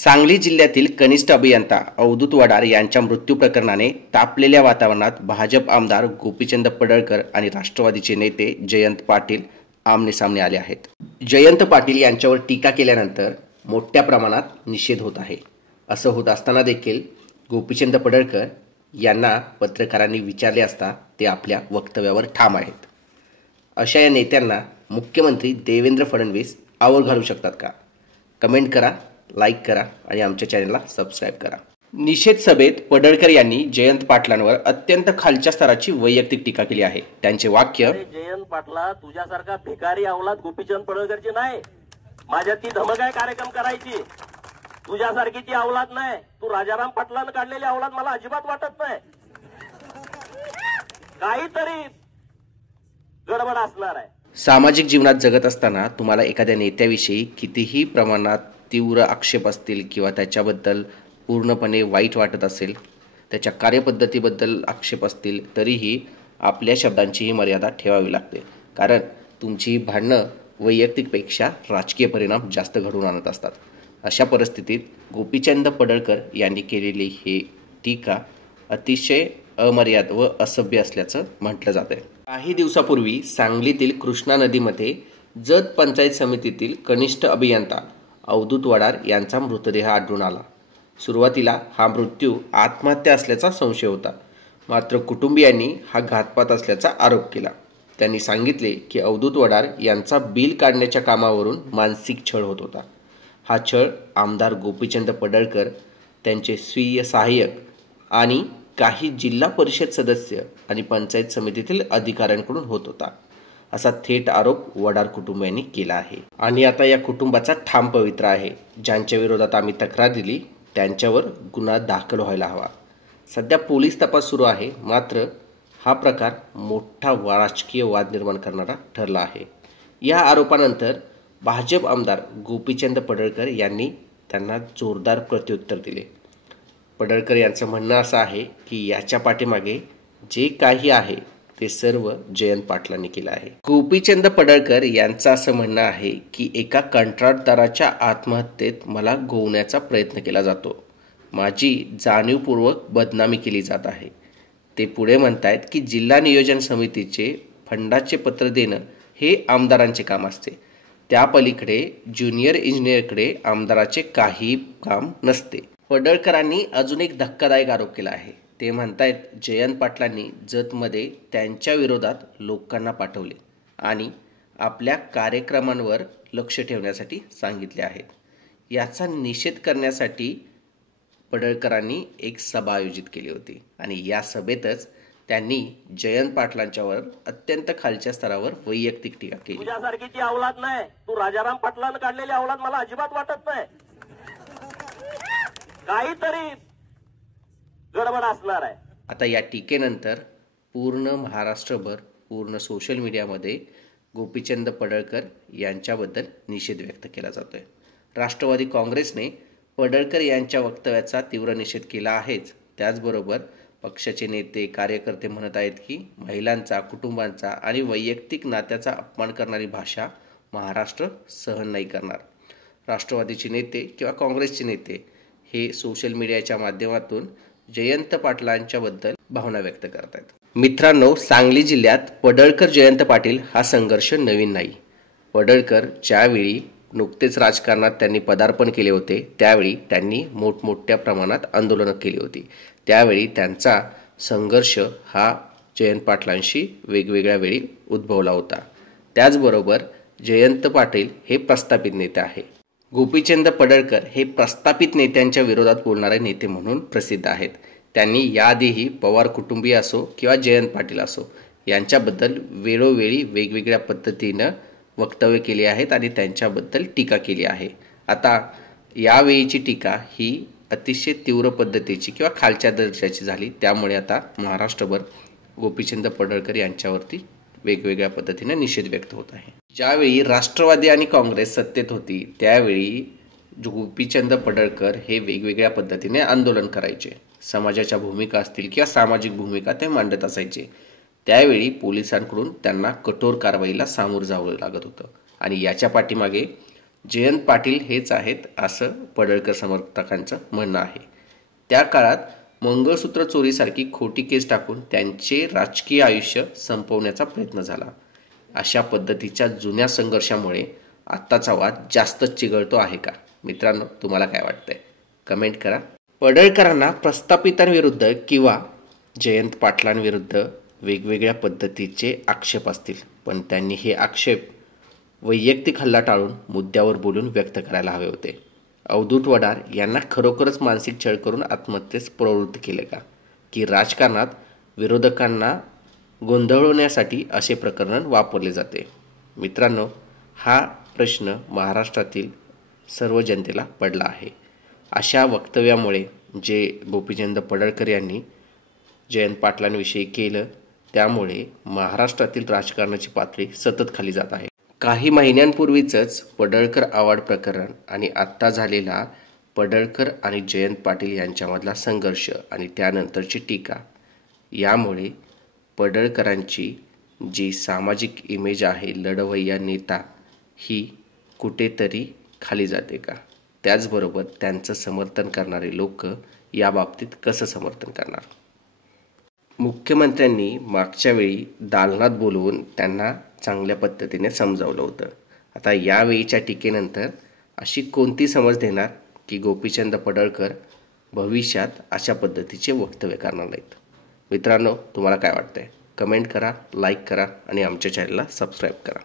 सांगली जिल्ह्यातील कनिष्ठ अभियंता अवधूत वडार यांच्या मृत्यू प्रकरणाने तापलेल्या वातावरणात भाजप आमदार गोपीचंद पडळकर आणि राष्ट्रवादीचे नेते जयंत पाटील आमनेसामने आले आहेत। जयंत पाटील यांच्यावर टीका केल्यानंतर मोठ्या प्रमाणात निषेध होत आहे। असं होत असताना देखील गोपीचंद पडळकर यांना पत्रकारांनी विचारले असता ते आपल्या वक्तव्यावर ठाम आहेत। अशा या नेत्यांना मुख्यमंत्री देवेंद्र फडणवीस आवर घालू शकतात का? कमेंट करा, लाईक करा आणि आमच्या चॅनलला सबस्क्राइब करा। निषेध सभेत पडळकर यांनी जयंत पाटलांवर अत्यंत खालच्या स्तराची वैयक्तिक टीका केली आहे। त्यांचे वाक्य, जयंत पाटला तुझ्यासारखा भिकारी अवलाद गोपीचंद पडळकरची नाही, माझ्या ती धमक आहे कार्यक्रम करायची, तुझ्यासारखी ती अवलाद नाही, तू राजाराम पाटलांना काढलेली अवलाद मला अजिबात वाटत नाही, काहीतरी गडबड असणार आहे। सामाजिक जीवनात जगत असताना तुम्हाला एखाद्या नेत्याविषयी कितीही प्रमाणात तीव्र आक्षेप असतील किंवा त्याच्याबद्दल पूर्णपणे वाईट वाटत असेल, त्याच्या कार्यपद्धतीबद्दल आक्षेप असतील, तरीही आपल्या शब्दांचीही मर्यादा ठेवावी लागते, कारण तुमची भांडणं वैयक्तिकपेक्षा राजकीय परिणाम जास्त घडवून आणत असतात। अशा परिस्थितीत गोपीचंद पडळकर यांनी केलेली ही टीका अतिशय अमर्याद व असभ्य असल्याचं म्हटलं जात आहे। काही दिवसापूर्वी सांगलीतील कृष्णा नदीमध्ये जत पंचायत समितीतील कनिष्ठ अभियंता अवधूत वडार यांचा मृतदेह आढळून आला। सुरुवातीला हा मृत्यू आत्महत्या असल्याचा संशय होता, मात्र कुटुंबियांनी हा घातपात असल्याचा आरोप केला। त्यांनी सांगितले की अवधूत वडार यांचा बिल काढण्याच्या कामावरून मानसिक छळ होत होता। हा छळ आमदार गोपीचंद पडळकर, त्यांचे स्वीय सहाय्यक आणि काही जिल्हा परिषद सदस्य आणि पंचायत समितीतील अधिकाऱ्यांकडून होत होता, असा थेट आरोप वडार कुटुंबियांनी केला आहे। आणि आता या कुटुंबाचा ठाम पवित्रा आहे, ज्यांच्या विरोधात आम्ही तक्रार दिली त्यांच्यावर गुन्हा दाखल व्हायला हवा। सध्या पोलीस तपास सुरू आहे, मात्र हा प्रकार मोठा राजकीय वाद निर्माण करणारा ठरला आहे। या आरोपानंतर भाजप आमदार गोपीचंद पडळकर यांनी त्यांना जोरदार प्रत्युत्तर दिले। पडळकर यांचं म्हणणं असं आहे की याच्या पाठीमागे जे काही आहे ते सर्व जयंत पाटलांनी केलं आहे। गोपीचंद पडळकर यांचं असं म्हणणं आहे की एका कंत्राटदाराच्या आत्महत्येत मला गोवण्याचा प्रयत्न केला जातो, माझी जाणीवपूर्वक बदनामी केली जात आहे। ते पुढे म्हणतायत की जिल्हा नियोजन समितीचे फंडाचे पत्र देणं हे आमदारांचे काम असते, त्या पलीकडे ज्युनियर इंजिनियरकडे आमदाराचे काही काम नसते। पडळकरांनी अजून एक धक्कादायक आरोप केला आहे। ते म्हणतायत जयंत पाटलांनी जतमध्ये त्यांच्या विरोधात लोकांना पाठवले आणि आपल्या कार्यक्रमांवर लक्ष ठेवण्यासाठी सांगितले आहेत। याचा निषेध करण्यासाठी पडळकरांनी एक सभा आयोजित केली होती आणि या सभेतच त्यांनी जयंत पाटलांच्यावर अत्यंत खालच्या स्तरावर वैयक्तिक टीका केली। तुझ्यासारखी ती अवलाद नाही, तू राजाराम पाटलांना काढलेली अवलाद मला अजिबात वाटत नाही, काहीतरी गडबड असणार आहे। आता या टीकेनंतर पूर्ण महाराष्ट्रभर, पूर्ण सोशल मीडियामध्ये गोपीचंद पडळकर यांच्याबद्दल निषेध व्यक्त केला जातोय। राष्ट्रवादी काँग्रेसने पडळकर यांच्या वक्तव्याचा तीव्र निषेध केला आहेच, त्याचबरोबर पक्षाचे नेते कार्यकर्ते म्हणत आहेत की महिलांचा, कुटुंबांचा आणि वैयक्तिक नात्याचा अपमान करणारी भाषा महाराष्ट्र सहन नाही करणार। राष्ट्रवादीचे नेते किंवा काँग्रेसचे नेते हे सोशल मीडियाच्या माध्यमातून जयंत पाटलांच्याबद्दल भावना व्यक्त करत आहेत। मित्रांनो, सांगली जिल्ह्यात पडळकर जयंत पाटील हा संघर्ष नवीन नाही। पडळकर ज्यावेळी नुकतेच राजकारणात त्यांनी पदार्पण केले होते, त्यावेळी त्यांनी मोठमोठ्या प्रमाणात आंदोलनं केली होती। त्यावेळी त्यांचा संघर्ष हा जयंत पाटलांशी वेगवेगळ्या वेळी उद्भवला होता। त्याचबरोबर जयंत पाटील हे प्रस्थापित नेते आहे। गोपीचंद पडळकर हे प्रस्थापित नेत्यांच्या विरोधात बोलणारे नेते म्हणून प्रसिद्ध आहेत। त्यांनी याआधीही पवार कुटुंबीय असो किंवा जयंत पाटील असो यांच्याबद्दल वेळोवेळी वेगवेगळ्या पद्धतीनं वक्तव्य केली आहेत आणि त्यांच्याबद्दल टीका केली आहे। आता यावेळीची टीका ही अतिशय तीव्र पद्धतीची किंवा खालच्या दर्जाची झाली, त्यामुळे आता महाराष्ट्रभर गोपीचंद पडळकर यांच्यावरती वेगवेगळ्या पद्धतीने निषेध व्यक्त होत आहे। ज्यावेळी राष्ट्रवादी आणि काँग्रेस सत्तेत होती, त्यावेळी गोपीचंद पडळकर हे वेगवेगळ्या पद्धतीने आंदोलन करायचे, समाजाच्या भूमिका असतील किंवा सामाजिक भूमिका ते मांडत असायचे। त्यावेळी पोलिसांकडून त्यांना कठोर कारवाईला सामोरं जावं लागत होतं आणि याच्या पाठीमागे जयंत पाटील हेच आहेत असं पडळकर समर्थकांचं म्हणणं आहे. त्या काळात मंगळसूत्र चोरीसारखी खोटी केस टाकून त्यांचे राजकीय आयुष्य संपवण्याचा प्रयत्न झाला. अशा पद्धतीच्या जुन्या संघर्षामुळे आत्ताचा वाद जास्तच चिघळतो आहे का? मित्रांनो, तुम्हाला काय वाटतंय? कमेंट करा. पडळकरांना प्रस्थापितांविरुद्ध किंवा जयंत पाटलांविरुद्ध वेगवेगळ्या पद्धतीचे आक्षेप असतील, पण त्यांनी हे आक्षेप वैयक्तिक हल्ला टाळून मुद्द्यावर बोलून व्यक्त करायला हवे होते. अवधूत वडार यांना खरोखरच मानसिक छळ करून आत्महत्येस प्रवृत्त केले का, की राजकारणात विरोधकांना गोंधळवण्यासाठी असे प्रकरण वापरले जाते? मित्रांनो, हा प्रश्न महाराष्ट्रातील सर्व जनतेला पडला आहे. अशा वक्तव्यामुळे जे गोपीचंद पडळकर यांनी जयंत पाटलांविषयी केलं, त्यामुळे महाराष्ट्रातील राजकारणाची पातळी सतत खाली जात आहे. काही महिन्यांपूर्वीचंच पडळकर अवॉर्ड प्रकरण आणि आत्ता झालेला पडळकर आणि जयंत पाटील यांच्यामधला संघर्ष आणि त्यानंतरची टीका, यामुळे पडळकरांची जी सामाजिक इमेज आहे लढवय्या नेता, ही कुठेतरी खाली जाते का? त्याचबरोबर त्यांचं समर्थन करणारे लोक याबाबतीत कसं समर्थन करणार? मुख्यमंत्र्यांनी मागच्या वेळी दालनात बोलवून त्यांना चांगल्या पद्धतीने समजावलं होतं. आता यावेळीच्या टीकेनंतर अशी कोणती समज देणार की गोपीचंद पडळकर भविष्यात अशा पद्धतीचे वक्तव्य करणार नाहीत? मित्रांनो, तुम्हाला काय वाटतंय? कमेंट करा, लाईक करा आणि आमच्या चॅनलला सबस्क्राईब करा.